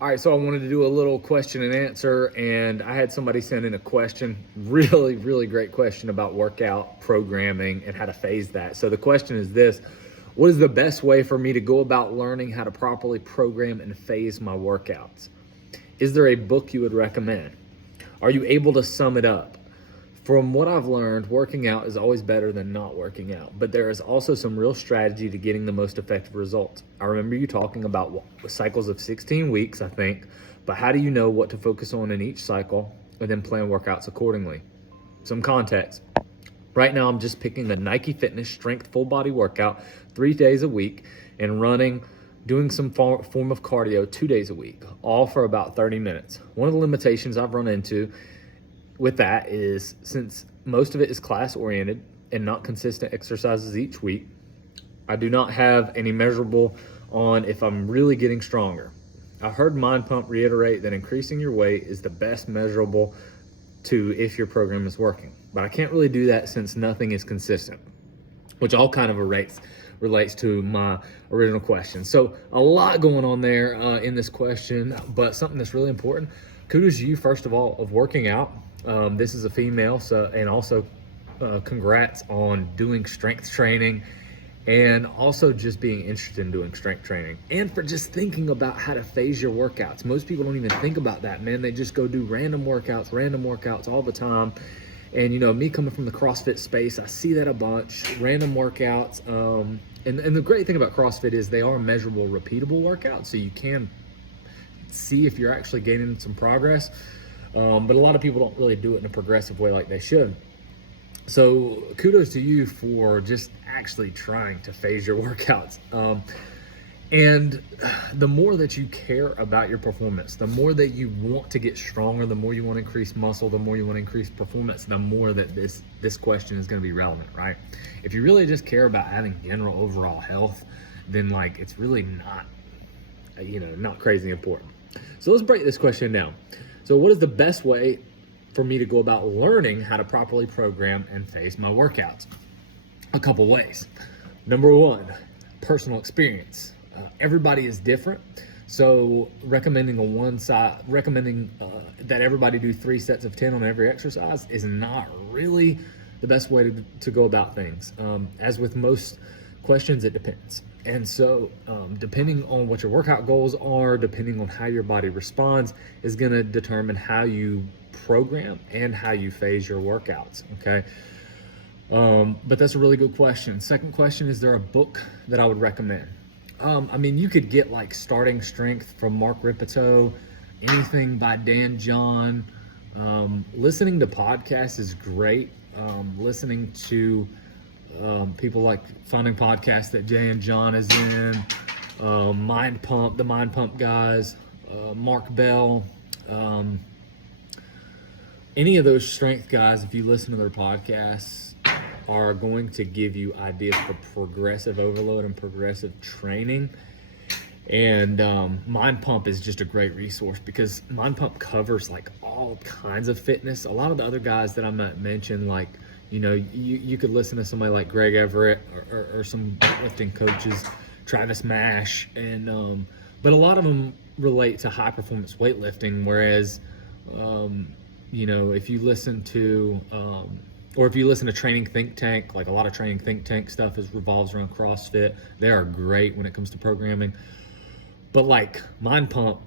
All right, so I wanted to do a little question and answer, and I had somebody send in a question, really great question about workout programming and how to phase that. So the question is this: what is the best way for me to go about learning how to properly program and phase my workouts? Is there a book you would recommend? Are you able to sum it up? From what I've learned, working out is always better than not working out, but there is also some real strategy to getting the most effective results. I remember you talking about cycles of 16 weeks, I think, but how do you know what to focus on in each cycle and then plan workouts accordingly? Some context. Right now, I'm just picking the Nike Fitness Strength Full Body Workout 3 days a week and doing some form of cardio 2 days a week, all for about 30 minutes. One of the limitations I've run into with that is, since most of it is class oriented and not consistent exercises each week, I do not have any measurable on if I'm really getting stronger. I heard Mindpump reiterate that increasing your weight is the best measurable to if your program is working, but I can't really do that since nothing is consistent, which all kind of relates to my original question. So a lot going on there in this question, but something that's really important. Kudos to you, first of all, of working out. This is a female, so, and also congrats on doing strength training, and also just being interested in doing strength training, and for just thinking about how to phase your workouts. Most people don't even think about that, man. They just go do random workouts all the time. And you know, me coming from the CrossFit space, I see that a bunch, random workouts. And the great thing about CrossFit is they are measurable, repeatable workouts, so you can see if you're actually gaining some progress. But a lot of people don't really do it in a progressive way like they should. So kudos to you for just actually trying to phase your workouts. And the more that you care about your performance, the more that you want to get stronger, the more you want to increase muscle, the more you want to increase performance, the more that this question is going to be relevant, right? If you really just care about having general overall health, then like it's really not, not crazy important. So let's break this question down. So what is the best way for me to go about learning how to properly program and phase my workouts? A couple ways. Number one, personal experience. Everybody is different, so recommending that everybody do 3 sets of 10 on every exercise is not really the best way to go about things. As with most questions, it depends. And so depending on what your workout goals are, depending on how your body responds, is going to determine how you program and how you phase your workouts, okay? But that's a really good question. Second question, is there a book that I would recommend? You could get like Starting Strength from Mark Ripito, anything by Dan John. Listening to podcasts is great. Listening to people like finding podcasts that Jay and John is in, Mindpump, the Mindpump guys, Mark Bell, any of those strength guys, if you listen to their podcasts, are going to give you ideas for progressive overload and progressive training. And Mindpump is just a great resource because Mindpump covers like all kinds of fitness. A lot of the other guys that I might mention, like, you could listen to somebody like Greg Everett or some lifting coaches, Travis Mash, and but a lot of them relate to high performance weightlifting. Whereas, if you listen to or if you listen to Training Think Tank, like a lot of Training Think Tank stuff revolves around CrossFit. They are great when it comes to programming. But like Mindpump,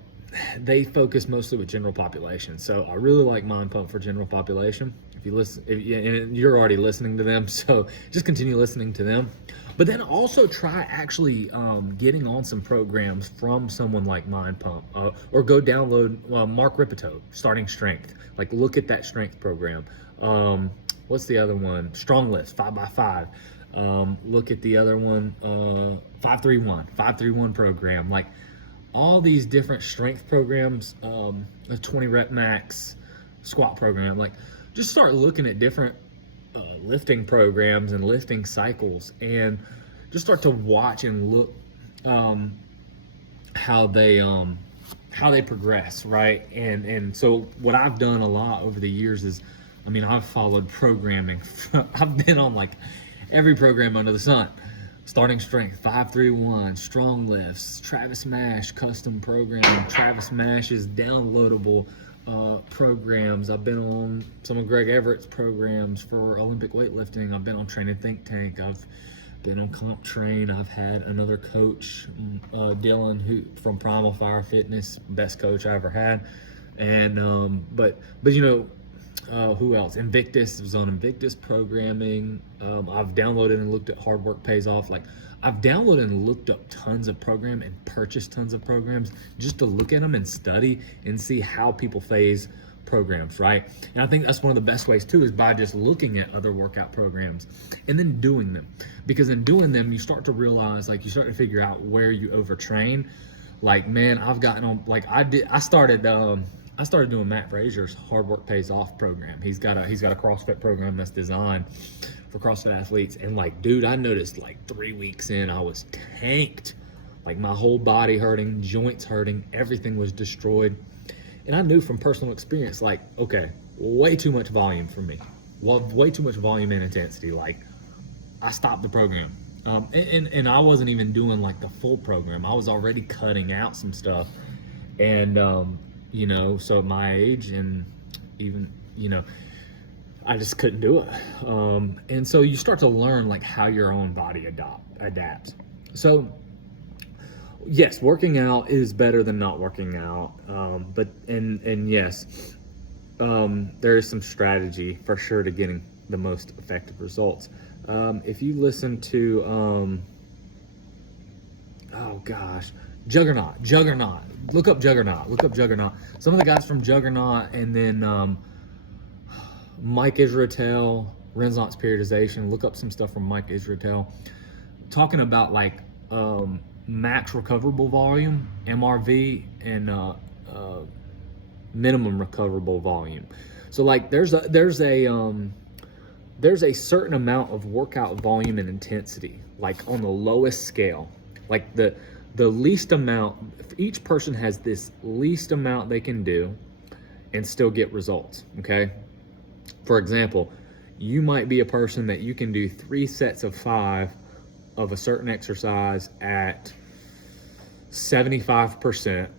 they focus mostly with general population. So I really like Mindpump for general population. If you listen, and you're already listening to them, so just continue listening to them. But then also try actually getting on some programs from someone like Mindpump, or go download Mark Ripito, Starting Strength. Like look at that strength program. What's the other one? Strong Lifts, 5x5. Look at the other one, 531 program. Like all these different strength programs, a 20 rep max squat program. Like just start looking at different lifting programs and lifting cycles, and just start to watch and look how they progress, right? And so what I've done a lot over the years is, I've followed programming. I've been on like every program under the sun. Starting strength, 5-3-1, strong lifts, Travis Mash custom program, Travis Mash's downloadable programs. I've been on some of Greg Everett's programs for Olympic weightlifting. I've been on Train and Think Tank. I've been on Comp Train. I've had another coach, Dylan, who from Primal Fire Fitness, best coach I ever had. And but you know, who else? Invictus, was on Invictus programming. I've downloaded and looked at Hard Work Pays Off. Like, I've downloaded and looked up tons of program and purchased tons of programs just to look at them and study and see how people phase programs, right? And I think that's one of the best ways too, is by just looking at other workout programs and then doing them. Because in doing them, you start to realize, like, you start to figure out where you overtrain. Like, man, I've gotten on, like, I started doing Matt Frazier's Hard Work Pays Off program. He's got a CrossFit program that's designed for CrossFit athletes. And like, dude, I noticed like 3 weeks in, I was tanked. Like, my whole body hurting, joints hurting, everything was destroyed. And I knew from personal experience, like, okay, way too much volume for me. Well, way too much volume and intensity. Like, I stopped the program. And I wasn't even doing like the full program. I was already cutting out some stuff. And, you know, so at my age, and even, you know, I just couldn't do it. And so you start to learn like how your own body adapts. So yes, working out is better than not working out. But yes, there is some strategy for sure to getting the most effective results. If you listen to, oh gosh, Juggernaut. Look up Juggernaut. Some of the guys from Juggernaut, and then Mike Israetel, Renaissance periodization. Look up some stuff from Mike Israetel, talking about like max recoverable volume, MRV, and minimum recoverable volume. So like there's a certain amount of workout volume and intensity, like on the lowest scale, like the least amount. Each person has this least amount they can do and still get results. Okay, for example, you might be a person that you can do 3 sets of 5 of a certain exercise at 75%,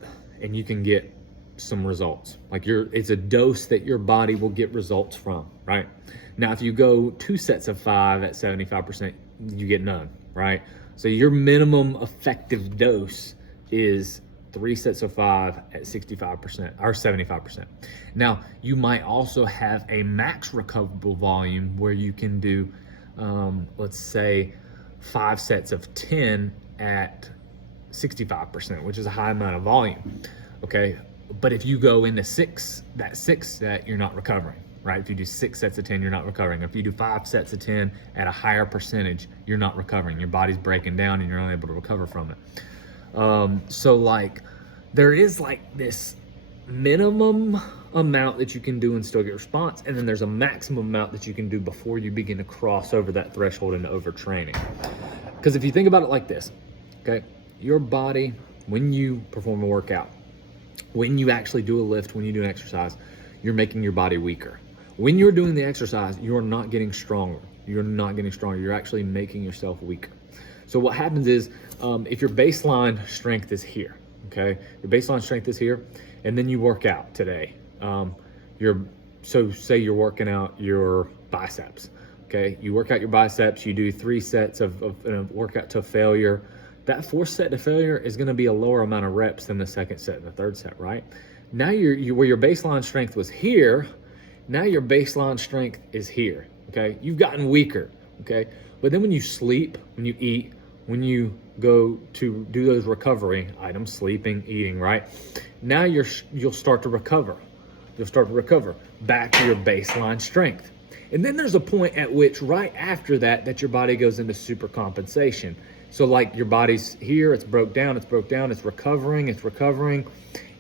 and you can get some results. Like, it's a dose that your body will get results from, right? Now, if you go 2 sets of 5 at 75%, you get none, right? So your minimum effective dose is 3 sets of 5 at 65% or 75%. Now, you might also have a max recoverable volume where you can do, let's say, 5 sets of 10 at 65%, which is a high amount of volume. Okay, but if you go into that 6 set, you're not recovering, right? If you do 6 sets of 10, you're not recovering. If you do 5 sets of 10 at a higher percentage, you're not recovering. Your body's breaking down and you're unable to recover from it. So like, there is like this minimum amount that you can do and still get response, and then there's a maximum amount that you can do before you begin to cross over that threshold into overtraining. Because if you think about it like this, okay, your body, when you perform a workout, when you actually do a lift, when you do an exercise, you're making your body weaker. When you're doing the exercise, you're not getting stronger. You're actually making yourself weaker. So what happens is, if your baseline strength is here, okay, your baseline strength is here, and then you work out today. So say you're working out your biceps, okay, you work out your biceps, you do 3 sets of a workout to failure. That 4th set to failure is going to be a lower amount of reps than the 2nd set and the 3rd set, right? Now you where your baseline strength was here, now your baseline strength is here, okay? You've gotten weaker, okay? But then when you sleep, when you eat, when you go to do those recovery items, sleeping, eating, right? Now you'll start to recover. You'll start to recover back to your baseline strength. And then there's a point at which, right after that your body goes into super compensation. So like, your body's here, it's broke down, it's recovering.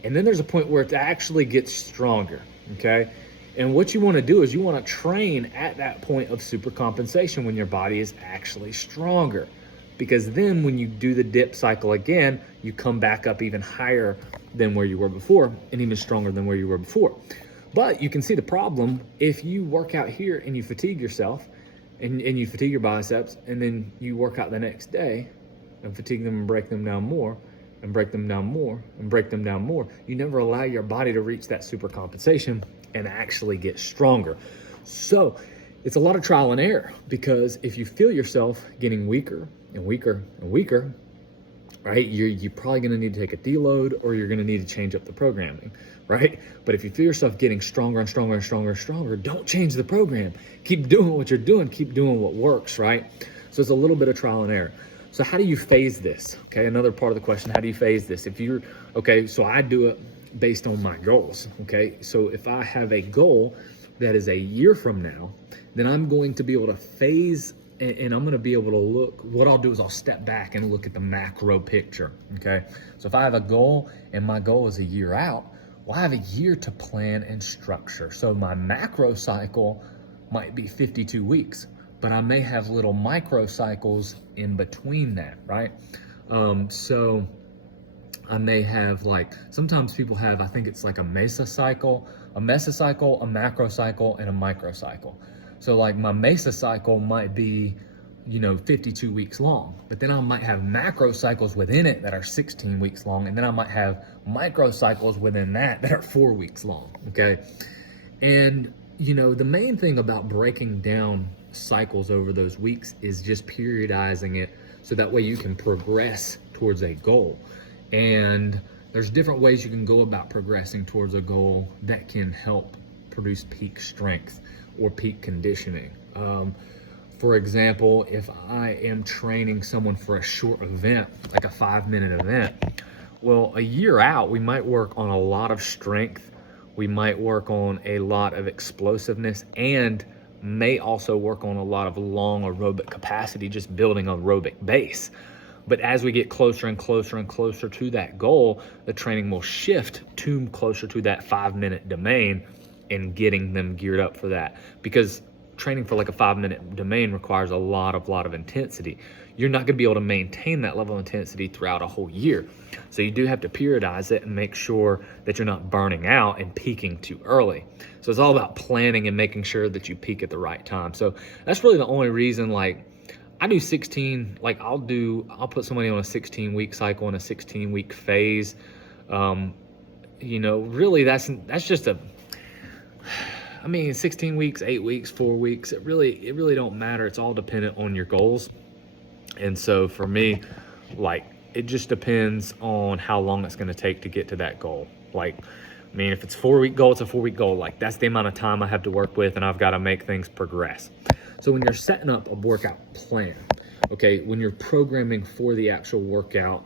And then there's a point where it actually gets stronger, okay? And what you want to do is you want to train at that point of super compensation when your body is actually stronger. Because then when you do the dip cycle again, you come back up even higher than where you were before, and even stronger than where you were before. But you can see the problem. If you work out here and you fatigue yourself, and you fatigue your biceps, and then you work out the next day and fatigue them and break them down more and break them down more and break them down more. You never allow your body to reach that super compensation and actually get stronger. So it's a lot of trial and error, because if you feel yourself getting weaker and weaker and weaker, right, you're probably going to need to take a deload, or you're going to need to change up the programming, right? But if you feel yourself getting stronger and stronger and stronger and stronger, don't change the program. Keep doing what you're doing. Keep doing what works, right? So it's a little bit of trial and error. So how do you phase this? Okay, another part of the question, how do you phase this? If you're, okay, so I do it based on my goals, okay? So if I have a goal that is a year from now, then I'm going to be able to phase, and I'm going to be able to look, what I'll do is I'll step back and look at the macro picture, okay? So if I have a goal and my goal is a year out, well, I have a year to plan and structure. So my macro cycle might be 52 weeks, but I may have little micro cycles in between that, right? So I may have, like, sometimes people have, I think it's like a mesocycle, a macro cycle, and a microcycle. So like my mesocycle might be, 52 weeks long, but then I might have macro cycles within it that are 16 weeks long. And then I might have microcycles within that are 4 weeks long, okay? And, the main thing about breaking down cycles over those weeks is just periodizing it, so that way you can progress towards a goal. And there's different ways you can go about progressing towards a goal that can help produce peak strength or peak conditioning. For example, if I am training someone for a short event, like a 5-minute event, well, a year out, we might work on a lot of strength. We might work on a lot of explosiveness, and may also work on a lot of long aerobic capacity, just building aerobic base. But as we get closer and closer and closer to that goal, the training will shift to closer to that 5-minute domain and getting them geared up for that. Because training for like a 5-minute domain requires a lot of intensity. You're not going to be able to maintain that level of intensity throughout a whole year. So you do have to periodize it and make sure that you're not burning out and peaking too early. So it's all about planning and making sure that you peak at the right time. So that's really the only reason, like, I do 16, like I'll put somebody on a 16-week cycle and a 16-week phase. Really that's just 16 weeks, 8 weeks, 4 weeks, it really don't matter. It's all dependent on your goals. And so for me, like, it just depends on how long it's going to take to get to that goal. Like, if it's a 4-week goal, it's a 4-week goal. Like, that's the amount of time I have to work with, and I've got to make things progress. So when you're setting up a workout plan, okay, when you're programming for the actual workout,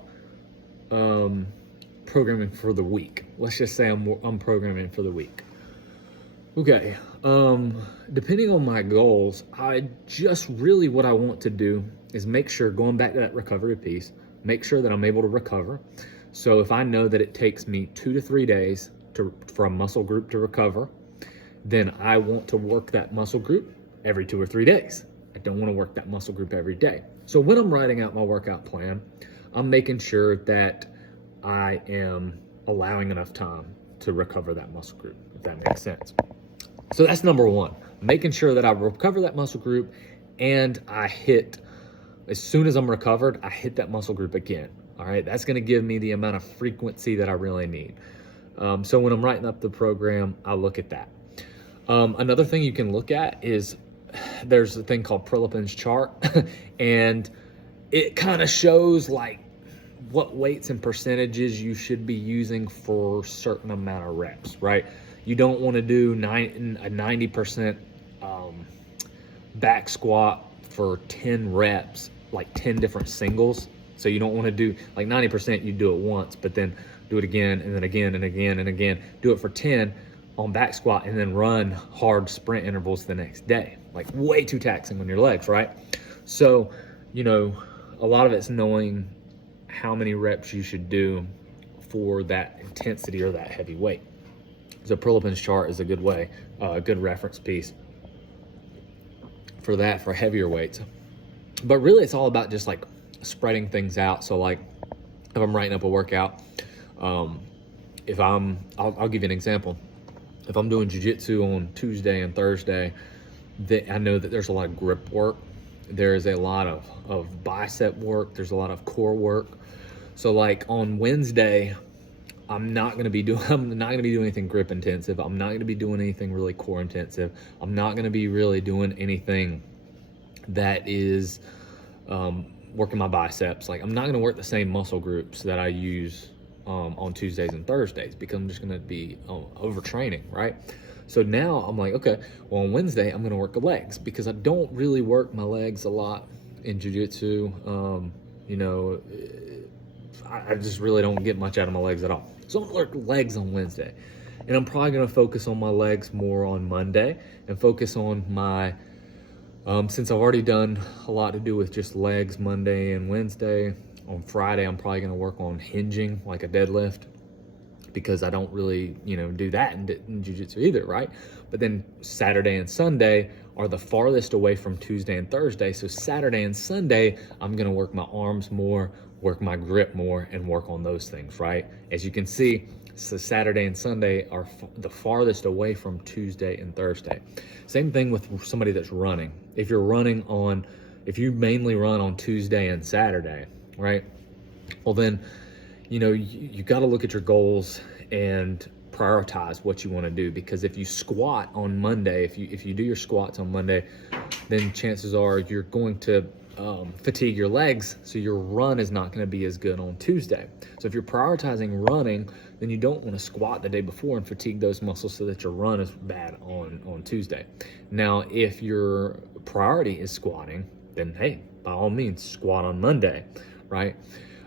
programming for the week, let's just say I'm programming for the week. Okay, depending on my goals, what I want to do is make sure, going back to that recovery piece, make sure that I'm able to recover. So if I know that it takes me 2 to 3 days for a muscle group to recover, then I want to work that muscle group every 2 or 3 days. I don't want to work that muscle group every day. So when I'm writing out my workout plan, I'm making sure that I am allowing enough time to recover that muscle group, if that makes sense. So that's number one, making sure that I recover that muscle group, and as soon as I'm recovered, I hit that muscle group again. All right, that's going to give me the amount of frequency that I really need. So when I'm writing up the program, I look at that. Another thing you can look at is there's a thing called Prilepin's chart, and it kind of shows like what weights and percentages you should be using for a certain amount of reps, right? You don't want to do a 90% back squat for 10 reps, like 10 different singles. So you don't want to do like 90%, you do it once, but then do it again, and then again, and again, and again. Do it for 10 on back squat, and then run hard sprint intervals the next day. Like, way too taxing on your legs, right? So, a lot of it's knowing how many reps you should do for that intensity or that heavy weight. So Prilepin's chart is a good way, a good reference piece for that, for heavier weights. But really, it's all about just like spreading things out. So like, if I'm writing up a workout, I'll give you an example. If I'm doing jiu-jitsu on Tuesday and Thursday, I know that there's a lot of grip work. There's a lot of bicep work. There's a lot of core work. So like on Wednesday, I'm not going to be doing anything grip intensive. I'm not going to be doing anything really core intensive. I'm not going to be really doing anything that is working my biceps. Like, I'm not going to work the same muscle groups that I use on Tuesdays and Thursdays, because I'm just going to be overtraining, right? So now I'm like, okay, well, on Wednesday, I'm going to work the legs, because I don't really work my legs a lot in jiu-jitsu. You know, I just really don't get much out of my legs at all. So I'm going to work legs on Wednesday. And I'm probably going to focus on my legs more on Monday, and focus on my, since I've already done a lot to do with just legs Monday and Wednesday, on Friday, I'm probably going to work on hinging, like a deadlift, because I don't really, do that in jiu-jitsu either, right? But then Saturday and Sunday are the farthest away from Tuesday and Thursday. So Saturday and Sunday, I'm going to work my arms more, work my grip more, and work on those things, right? As you can see, so Saturday and Sunday are the farthest away from Tuesday and Thursday. Same thing with somebody that's running. If you mainly run on Tuesday and Saturday, right? Well, then, you got to look at your goals and prioritize what you want to do. Because if you squat on Monday, if you do your squats on Monday, then chances are you're going to fatigue your legs, so your run is not going to be as good on Tuesday. So if you're prioritizing running, then you don't want to squat the day before and fatigue those muscles so that your run is bad on Tuesday. Now, if your priority is squatting, then hey, by all means, squat on Monday, right?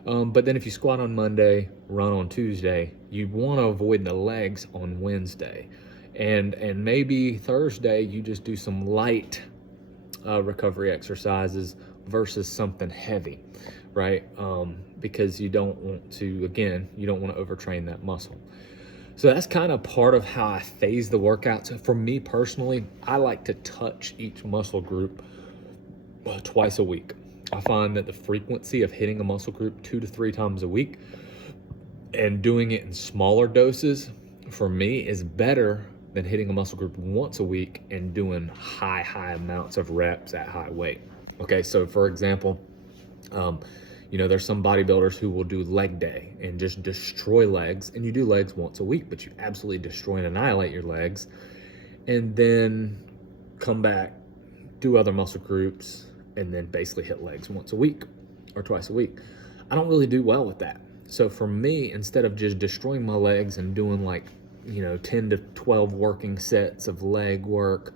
But then if you squat on Monday, run on Tuesday, you want to avoid the legs on Wednesday. And maybe Thursday, you just do some light recovery exercises versus something heavy, right? Because you don't want to overtrain that muscle. So that's kind of part of how I phase the workouts. For me personally, I like to touch each muscle group twice a week. I find that the frequency of hitting a muscle group 2 to 3 times a week and doing it in smaller doses, for me, is better than hitting a muscle group once a week and doing high amounts of reps at high weight. Okay, so for example, there's some bodybuilders who will do leg day and just destroy legs, and you do legs once a week, but you absolutely destroy and annihilate your legs, and then come back, do other muscle groups, and then basically hit legs once a week or twice a week. I don't really do well with that. So for me, instead of just destroying my legs and doing 10 to 12 working sets of leg work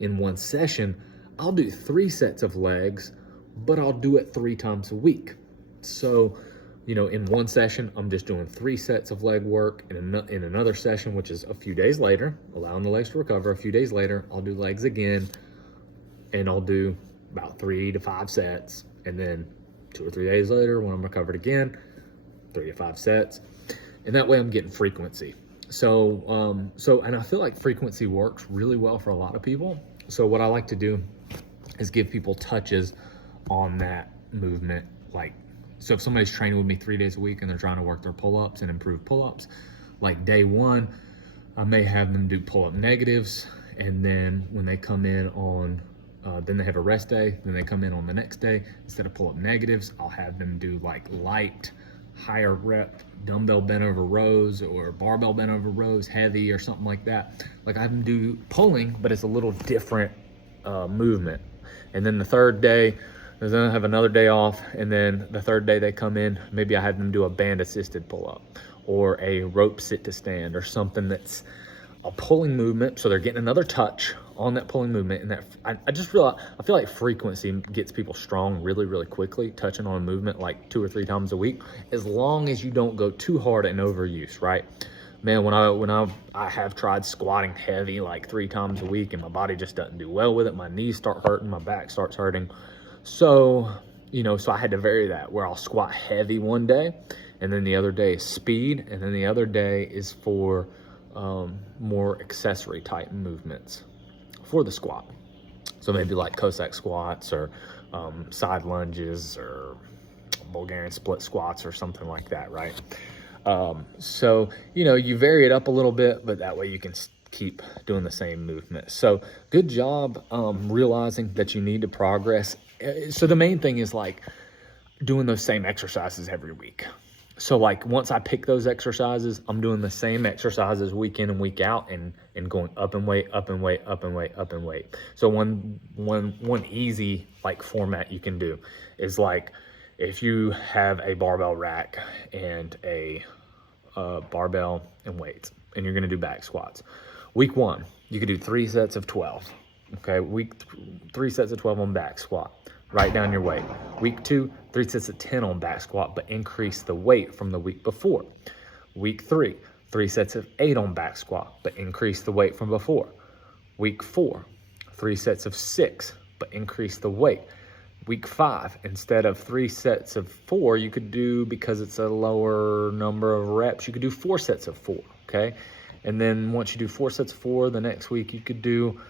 in one session, I'll do 3 sets of legs, but I'll do it 3 times a week. So, in one session, I'm just doing 3 sets of leg work. In another session, which is a few days later, allowing the legs to recover, a few days later, I'll do legs again, and I'll do about 3 to 5 sets. And then 2 or 3 days later, when I'm recovered again, 3 to 5 sets. And that way I'm getting frequency. So and I feel like frequency works really well for a lot of people. So what I like to do is give people touches on that movement. So if somebody's training with me 3 days a week and they're trying to work their pull-ups and improve pull-ups, like day 1, I may have them do pull-up negatives. And then when they come in on, then they have a rest day, then they come in on the next day, instead of pull-up negatives, I'll have them do light, higher rep dumbbell bent over rows or barbell bent over rows, heavy or something like that. I have them do pulling, but it's a little different movement. And then the third day, then I have another day off, and then the third day they come in, maybe I have them do a band assisted pull-up or a rope sit to stand or something that's a pulling movement, so they're getting another touch on that pulling movement. And that I feel like frequency gets people strong really quickly, touching on a movement 2 or 3 times a week, as long as you don't go too hard and overuse, right? Man, when I have tried squatting heavy 3 times a week and my body just doesn't do well with it, my knees start hurting, my back starts hurting. So I had to vary that, where I'll squat heavy one day, and then the other day is speed, and then the other day is for more accessory type movements for the squat. So maybe Cossack squats or side lunges or Bulgarian split squats or something like that, right? So you vary it up a little bit, but that way you can keep doing the same movement. So good job realizing that you need to progress. So the main thing is like doing those same exercises every week. So like once I pick those exercises, I'm doing the same exercises week in and week out, and going up in weight, up in weight, up in weight, up in weight. So one easy like format you can do is like if you have a barbell rack and a barbell and weights, and you're gonna do back squats. Week 1, you could do 3 sets of 12. Okay, 3 sets of 12 on back squat. Write down your weight. Week 2, 3 sets of 10 on back squat, but increase the weight from the week before. Week 3, 3 sets of 8 on back squat, but increase the weight from before. Week 4, 3 sets of 6, but increase the weight. Week 5, instead of 3 sets of 4, you could do, because it's a lower number of reps, you could do 4 sets of 4, okay? And then once you do 4 sets of 4, the next week you could do,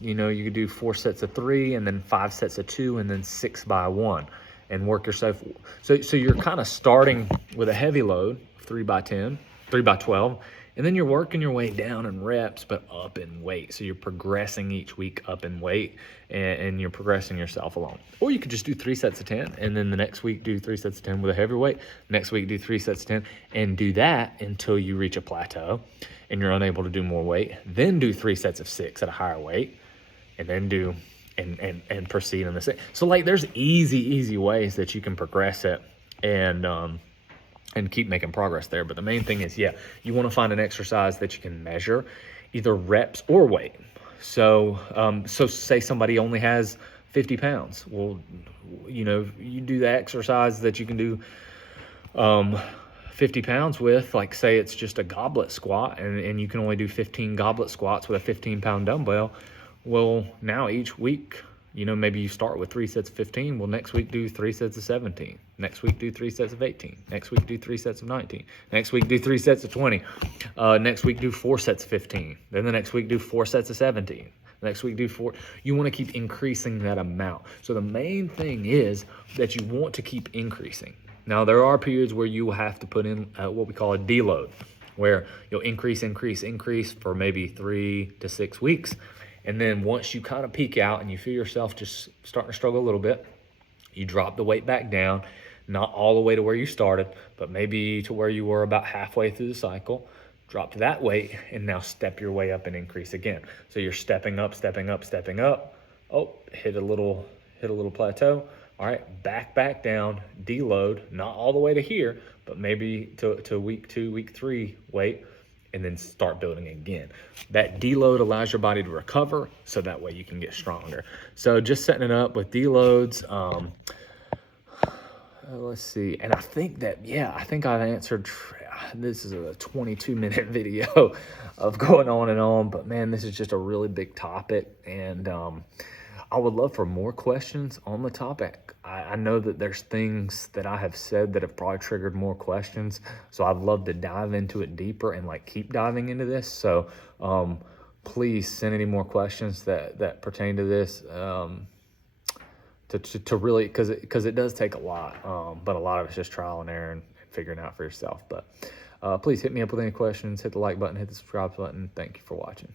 you could do 4 sets of 3, and then 5 sets of 2, and then 6 by 1, and work yourself. So you're kind of starting with a heavy load, 3 by 10, 3 by 12, and then you're working your way down in reps, but up in weight. So you're progressing each week up in weight, and you're progressing yourself along. Or you could just do 3 sets of 10, and then the next week do 3 sets of 10 with a heavy weight. Next week do 3 sets of 10, and do that until you reach a plateau and you're unable to do more weight. Then do 3 sets of 6 at a higher weight, and then do and proceed in the same. So like there's easy ways that you can progress it and keep making progress there. But the main thing is, you want to find an exercise that you can measure, either reps or weight. So say somebody only has 50 pounds. Well, you do the exercise that you can do 50 pounds with, like say it's just a goblet squat, and you can only do 15 goblet squats with a 15-pound dumbbell. Well, now each week, maybe you start with 3 sets of 15. Well, next week do 3 sets of 17. Next week do 3 sets of 18. Next week do 3 sets of 19. Next week do 3 sets of 20. Next week do 4 sets of 15. Then the next week do 4 sets of 17. Next week do 4. You want to keep increasing that amount. So the main thing is that you want to keep increasing. Now there are periods where you will have to put in what we call a deload, where you'll increase for maybe 3 to 6 weeks. And then once you kind of peak out and you feel yourself just starting to struggle a little bit, you drop the weight back down, not all the way to where you started, but maybe to where you were about halfway through the cycle. Drop to that weight, and now step your way up and increase again. So you're stepping up. Oh, hit a little plateau. All right, back down, deload, not all the way to here, but maybe to week 2, week 3 weight, and then start building again. That deload allows your body to recover, so that way you can get stronger. So just setting it up with deloads. Let's see. And I think I've answered. This is a 22-minute video of going on and on, but man, this is just a really big topic, and I would love for more questions on the topic. I know that there's things that I have said that have probably triggered more questions, so I'd love to dive into it deeper and keep diving into this. So please send any more questions that pertain to this, to really, because it does take a lot, but a lot of it's just trial and error and figuring out for yourself. But please hit me up with any questions, hit the like button, hit the subscribe button. Thank you for watching.